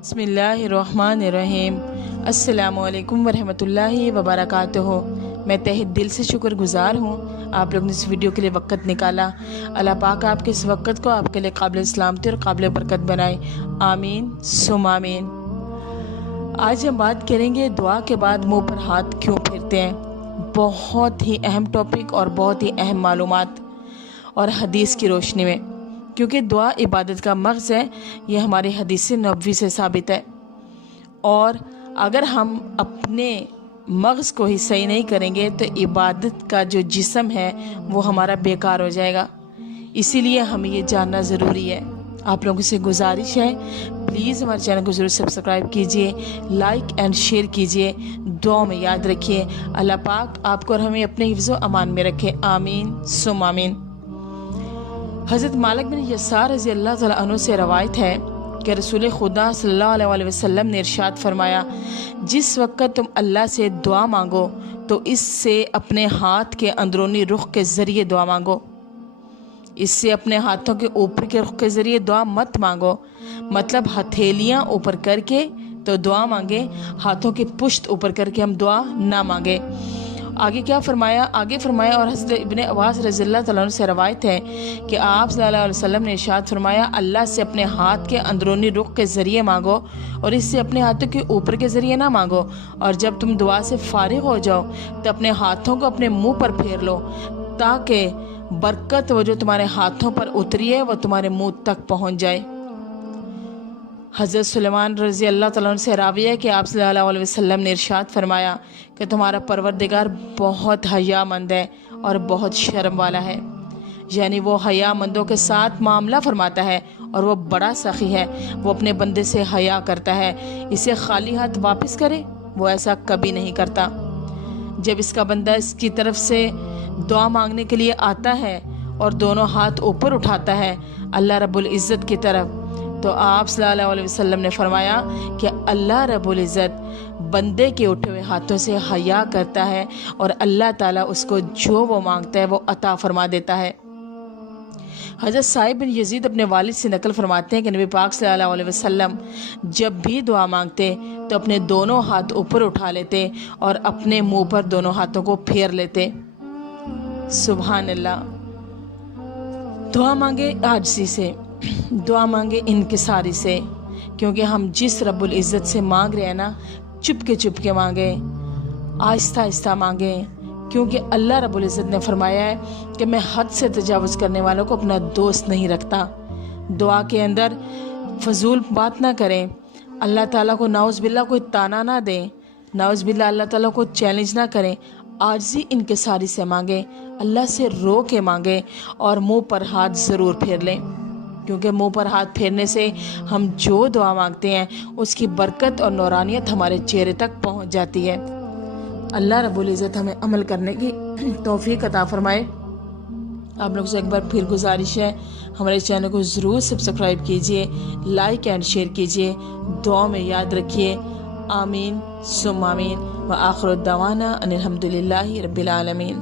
बिस्मिल्लाहिर्रहमानिर्रहीम। अस्सलामुअलैकुम वरहमतुल्लाहि वबरकातुहू। मैं तहे दिल से शुक्रगुजार हूँ आप लोग ने इस वीडियो के लिए वक़्त निकाला। अल्लाह पाक आपके इस वक़्त को आपके लिए काबिल सलामती और काबिल बरकत बनाए, आमीन सुम आमीन। आज हम बात करेंगे दुआ के बाद मुंह पर हाथ क्यों फेरते हैं। बहुत ही अहम टॉपिक और बहुत ही अहम मालूमात और हदीस की रोशनी में, क्योंकि दुआ इबादत का मग़ज़ है। ये हमारी हदीस नबवी से साबित है। और अगर हम अपने मग़ज़ को ही सही नहीं करेंगे तो इबादत का जो जिस्म है वो हमारा बेकार हो जाएगा। इसीलिए हमें ये जानना ज़रूरी है। आप लोगों से गुजारिश है, प्लीज़ हमारे चैनल को ज़रूर सब्सक्राइब कीजिए, लाइक एंड शेयर कीजिए। दुआ में याद रखिए। अल्लाह पाक आपको और हमें अपने हिफ्ज़ व अमान में रखे, आमीन सुम आमीन। हज़रत मालिक बिन यसार रज़ी अल्लाह तआला अन्हु से रवायत है कि रसूल खुदा सल्लल्लाहु अलैहि वसल्लम ने इरशाद फरमाया, जिस वक्त तुम अल्लाह से दुआ मांगो तो इससे अपने हाथ के अंदरूनी रुख के ज़रिए दुआ मांगो। इससे अपने हाथों के ऊपर के रुख के ज़रिए दुआ मत मांगो। मतलब हथेलियाँ ऊपर करके तो दुआ मांगे, हाथों की पुश्त ऊपर करके हम दुआ ना मांगे। आगे क्या फरमाया? आगे फरमाया, और हज़रत इब्ने अब्बास रज़ियल्लाहु तआला अन्हु से रवायत है कि आप सल्लल्लाहु अलैहि वसल्लम ने इरशाद फरमाया, अल्लाह से अपने हाथ के अंदरूनी रुख के ज़रिए मांगो और इससे अपने हाथों के ऊपर के ज़रिए ना मांगो। और जब तुम दुआ से फारिग हो जाओ तो अपने हाथों को अपने मुंह पर फेर लो, ताकि बरकत वो जो तुम्हारे हाथों पर उतरी है वो तुम्हारे मुंह तक पहुँच जाए। हज़रत सुलेमान रज़ी अल्लाह तआला अन्हु से रावी है कि आप सल्लल्लाहु अलैहि वसल्लम ने इरशाद फरमाया कि तुम्हारा परवरदिगार बहुत हयामंद है और बहुत शर्म वाला है। यानी वो हयामंदों के साथ मामला फरमाता है और वो बड़ा सखी है। वो अपने बंदे से हया करता है, इसे खाली हाथ वापस करे वो ऐसा कभी नहीं करता। जब इसका बंदा इसकी तरफ से दुआ मांगने के लिए आता है और दोनों हाथ ऊपर उठाता है अल्लाह रब्बुल इज़्ज़त की तरफ, तो आप सल्लल्लाहु अलैहि वसल्लम ने फरमाया कि अल्लाह रब्बुल इज़्ज़त बंदे के उठे हुए हाथों से हया करता है और अल्लाह ताला उसको जो वो मांगता है वो अता फरमा देता है। हज़रत साहिब बिन यजीद अपने वालिद से नकल फरमाते हैं कि नबी पाक सल्लल्लाहु अलैहि वसल्लम जब भी दुआ मांगते तो अपने दोनों हाथ ऊपर उठा लेते और अपने मुंह पर दोनों हाथों को फेर लेते। सुभान अल्लाह। दुआ मांगे आजिज़ी से, दुआ मांगे इनकिसारी से, क्योंकि हम जिस रब्बुल इज़्ज़त से मांग रहे हैं ना, चुप के मांगे, आहिस्ता आहिस्ता मांगे, क्योंकि अल्लाह रब्बुल इज़्ज़त ने फरमाया है कि मैं हद से तजावुज़ करने वालों को अपना दोस्त नहीं रखता। दुआ के अंदर फजूल बात ना करें, अल्लाह ताला को नाउज़ बिल्ला कोई ताना ना दें, नाउज़ बिल्ला अल्लाह ताला को चैलेंज ना करें। आजिज़ी इनकिसारी से मांगे, अल्लाह से रो के मांगे और मुंह पर हाथ ज़रूर फेर लें, क्योंकि मुंह पर हाथ फेरने से हम जो दुआ मांगते हैं उसकी बरकत और नूरानियत हमारे चेहरे तक पहुंच जाती है। अल्लाह रब्बुल इज़्ज़त हमें अमल करने की तौफीक अता फरमाए। आप लोगों से एक बार फिर गुजारिश है, हमारे चैनल को ज़रूर सब्सक्राइब कीजिए, लाइक एंड शेयर कीजिए। दुआ में याद रखिए, आमीन सुम आमीन। व आखिर दावाना अनिल हम्दुलिल्लाहि रब्बिल आलमीन।